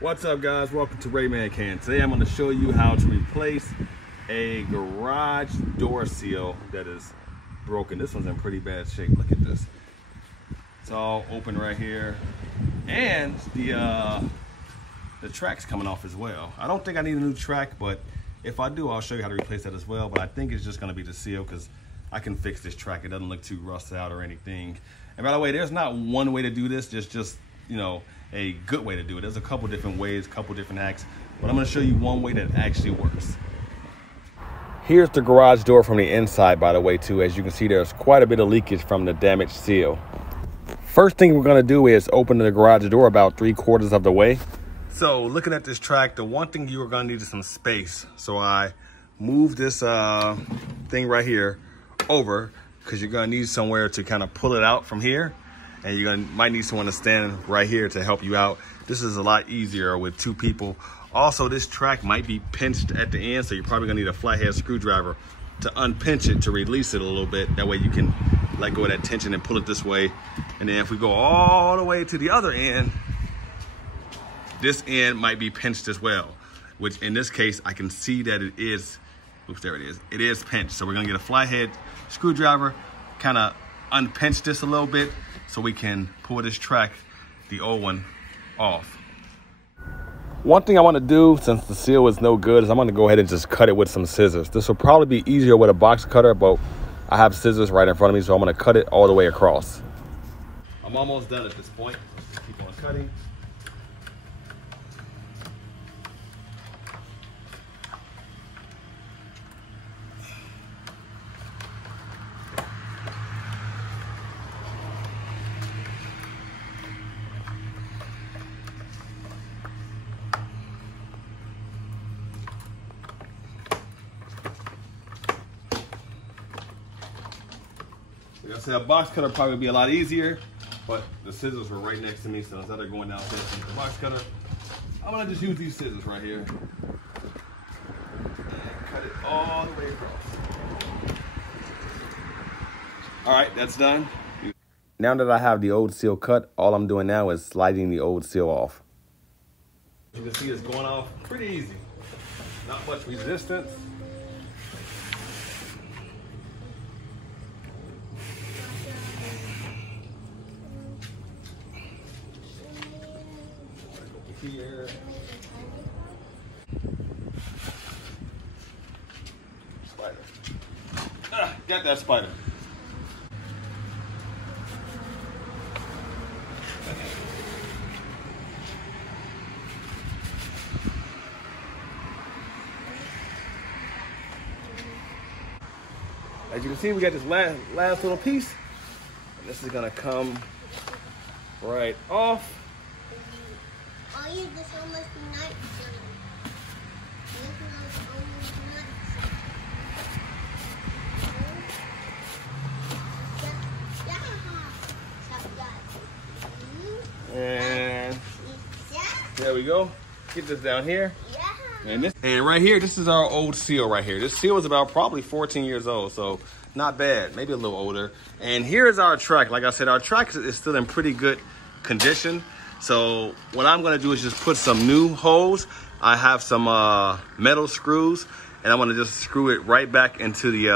What's up, guys? Welcome to Rayman Can. Today I'm going to show you how to replace a garage door seal that is broken. This one's in pretty bad shape. Look at this. It's all open right here, and the track's coming off as well. I don't think I need a new track, but if I do, I'll show you how to replace that as well. But I think it's just going to be the seal because I can fix this track. It doesn't look too rusted out or anything. And by the way, there's not one way to do this. Just you know, a good way to do it. There's a couple different ways, couple different hacks, but I'm going to show you one way that actually works. Here's the garage door from the inside, by the way, too. As you can see, there's quite a bit of leakage from the damaged seal. First thing we're going to do is open the garage door about 3/4 of the way. So looking at this track, the one thing you are going to need is some space. So I moved this thing right here over because you're going to need somewhere to kind of pull it out from here. And might need someone to stand right here to help you out. This is a lot easier with two people. Also, this track might be pinched at the end, so you're probably gonna need a flathead screwdriver to unpinch it, to release it a little bit. That way you can let go of that tension and pull it this way. And then if we go all the way to the other end, this end might be pinched as well, which in this case, I can see that it is, oops, there it is. It is pinched. So we're gonna get a flathead screwdriver, kind of unpinch this a little bit, so we can pull this track, the old one, off. One thing I want to do, since the seal is no good, is I'm going to go ahead and just cut it with some scissors. This will probably be easier with a box cutter, but I have scissors right in front of me, so I'm going to cut it all the way across. I'm almost done at this point. Let's just keep on cutting. Like I said, a box cutter probably would be a lot easier, but the scissors were right next to me, so instead of going downstairs with the box cutter, I'm gonna just use these scissors right here and cut it all the way across. All right, that's done. Now that I have the old seal cut, all I'm doing now is sliding the old seal off. You can see it's going off pretty easy. Not much resistance. Here. Spider. Got that spider. As you can see, we got this last little piece, and this is gonna come right off. And there we go. Get this down here. And right here, this is our old seal right here. This seal is about probably 14 years old, so not bad, maybe a little older. And here is our track. Like I said, our track is still in pretty good condition. So what I'm gonna do is just put some new holes. I have some metal screws, and I'm gonna just screw it right back into the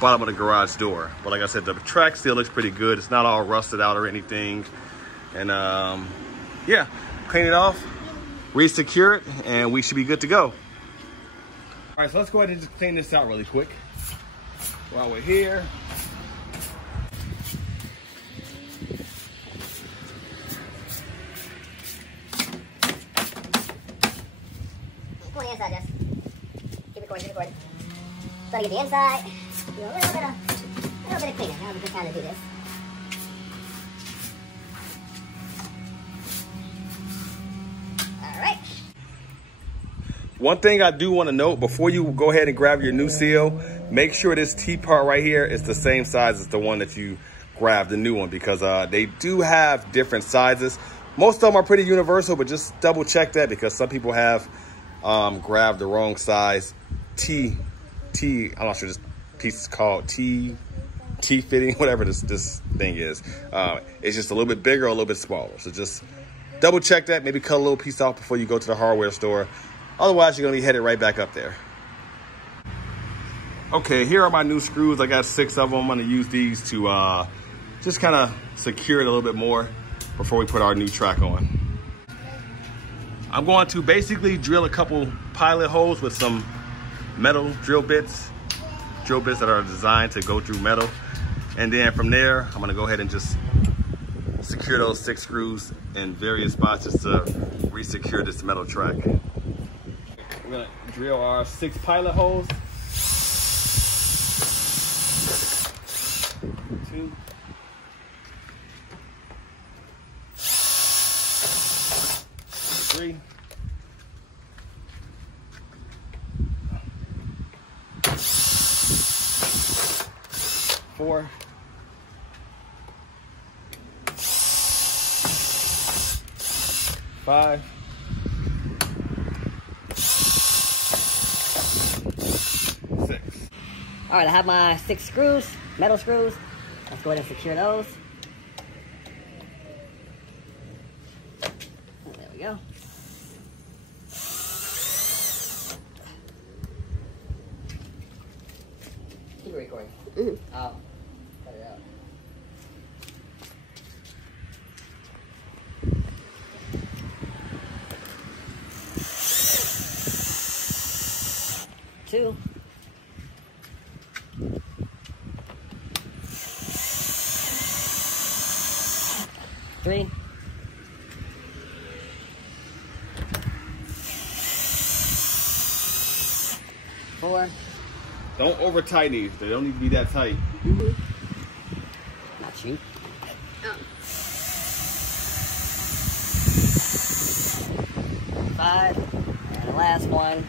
bottom of the garage door. But like I said, the track still looks pretty good. It's not all rusted out or anything. And yeah, clean it off, re-secure it, and we should be good to go. All right, so let's go ahead and just clean this out really quick while we're here. Come on the inside, Jess. Keep recording, keep recording. So to get the inside, do a little bit of cleaning. Now we can kind of do this. All right. One thing I do want to note before you go ahead and grab your new seal, make sure this T part right here is the same size as the one that you grabbed, the new one, because they do have different sizes. Most of them are pretty universal, but just double check that because some people have grabbed the wrong size I'm not sure this piece is called T fitting, whatever this thing is. It's just a little bit bigger or a little bit smaller. So just double check that. Maybe cut a little piece off before you go to the hardware store. Otherwise, you're gonna be headed right back up there. Okay, here are my new screws. I got 6 of them. I'm gonna use these to just kind of secure it a little bit more before we put our new track on. I'm going to basically drill a couple pilot holes with some metal drill bits that are designed to go through metal. And then from there, I'm gonna go ahead and just secure those 6 screws in various spots just to re-secure this metal track. We're gonna drill our 6 pilot holes. 2. 3. 4. 5. 6. All right, I have my 6 screws, metal screws. Let's go ahead and secure those. There we go. Keep recording. Oh, cut it out. Two. 3. 4. Don't over tighten these. They don't need to be that tight. Not you. Oh. 5. And the last one.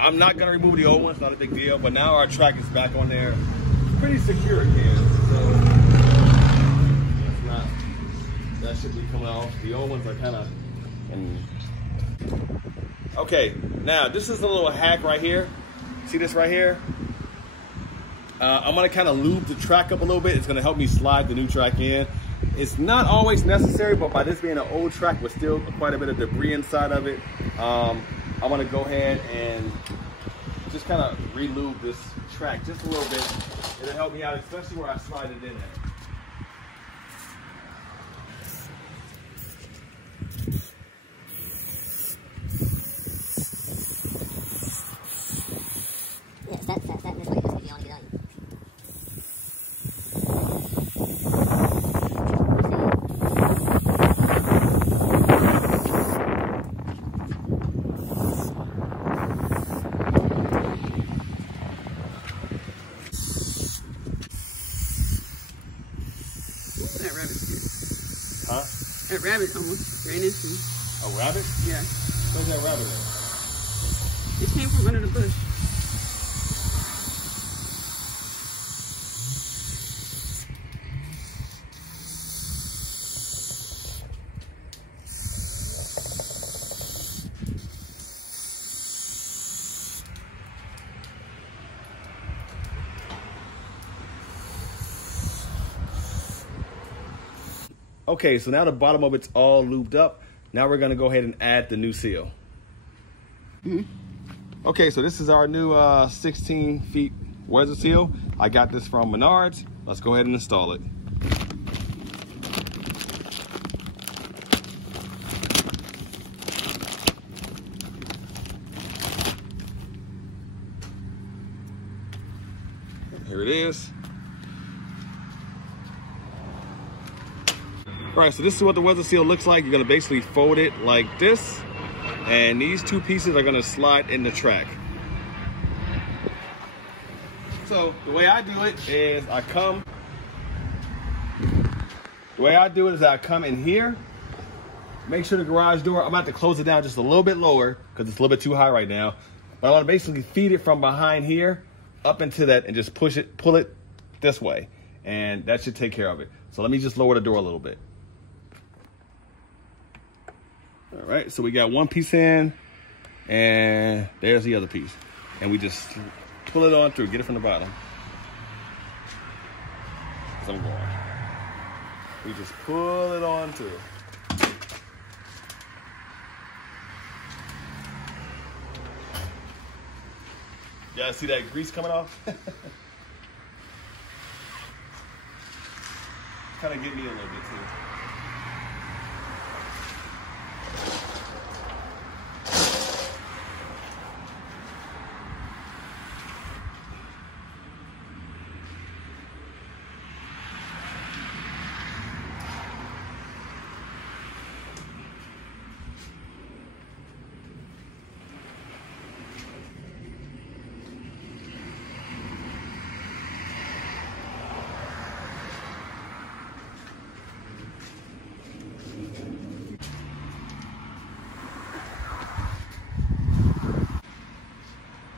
I'm not gonna remove the old one, it's not a big deal, but now our track is back on there. Pretty secure again, so that should be coming off. The old ones are kind of, okay, now this is a little hack right here. See this right here? I'm gonna kind of lube the track up a little bit. It's gonna help me slide the new track in. It's not always necessary, but by this being an old track with still quite a bit of debris inside of it, I'm gonna go ahead and just kind of re-lube this track just a little bit. It'll help me out, especially where I slide it in at. Yes, that this way. That's what you want to get on. That rabbit's here. Huh? That rabbit almost ran into me. A rabbit? Yeah. Where's that rabbit at? It came from under the bush. Okay, so now the bottom of it's all lubed up. Now we're gonna go ahead and add the new seal. Okay, so this is our new 16 feet weather seal. I got this from Menards. Let's go ahead and install it. Here it is. All right, so this is what the weather seal looks like. You're gonna basically fold it like this, and these 2 pieces are gonna slide in the track. So the way I do it is I come in here, make sure the garage door, I'm about to close it down just a little bit lower because it's a little bit too high right now. But I wanna basically feed it from behind here up into that and just pull it this way. And that should take care of it. So let me just lower the door a little bit. All right, so we got 1 piece in, and there's the other piece. And we just pull it on through, get it from the bottom. 'Cause I'm going. We just pull it on too. Y'all see that grease coming off? Kind of get me a little bit too.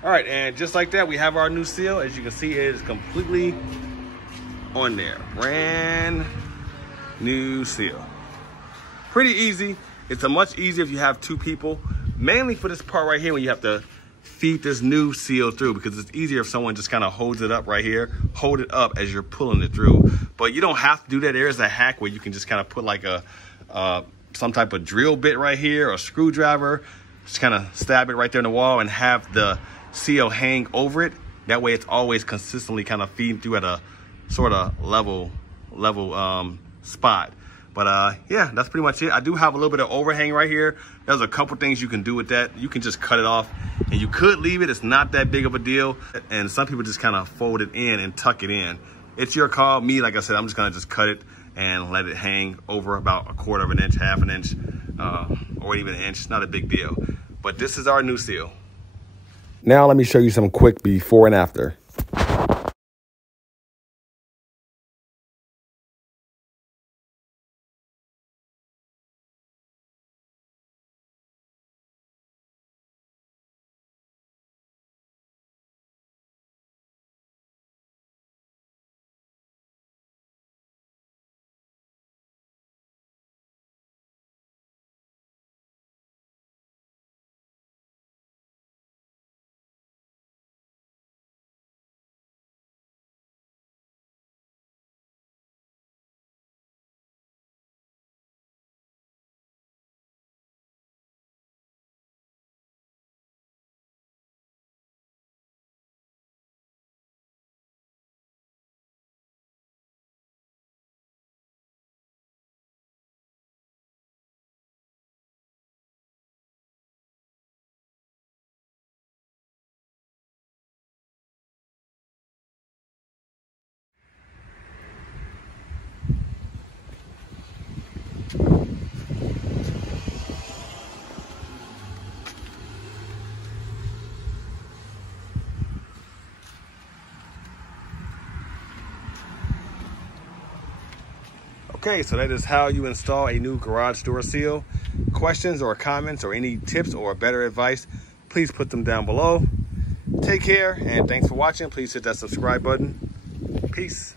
All right, and just like that, we have our new seal. As you can see, it is completely on there. Brand new seal. Pretty easy. It's a much easier if you have two people, mainly for this part right here when you have to feed this new seal through, because it's easier if someone just kind of holds it up right here, hold it up as you're pulling it through. But you don't have to do that. There is a hack where you can just kind of put like a some type of drill bit right here or screwdriver, just kind of stab it right there in the wall and have the seal hang over it. That way it's always consistently kind of feeding through at a sort of level spot. But yeah, that's pretty much it. I do have a little bit of overhang right here. There's a couple things you can do with that. You can just cut it off, and you could leave it. It's not that big of a deal. And some people just kind of fold it in and tuck it in. It's your call. Me, like I said, I'm just gonna just cut it and let it hang over about 1/4 of an inch, 1/2 an inch, or even an inch. Not a big deal. But this is our new seal. Now let me show you some quick before and after. Okay, so that is how you install a new garage door seal. Questions or comments or any tips or better advice, please put them down below. Take care, and thanks for watching. Please hit that subscribe button. Peace.